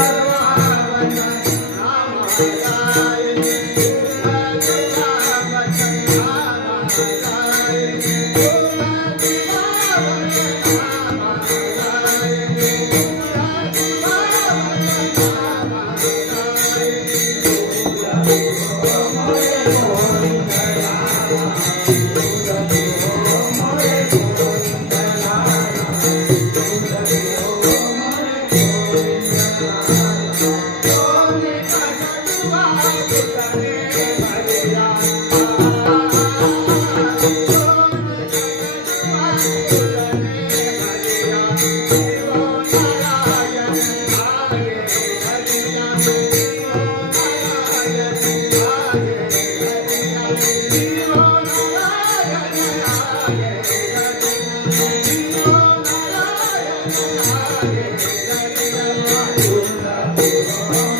Thank you. Música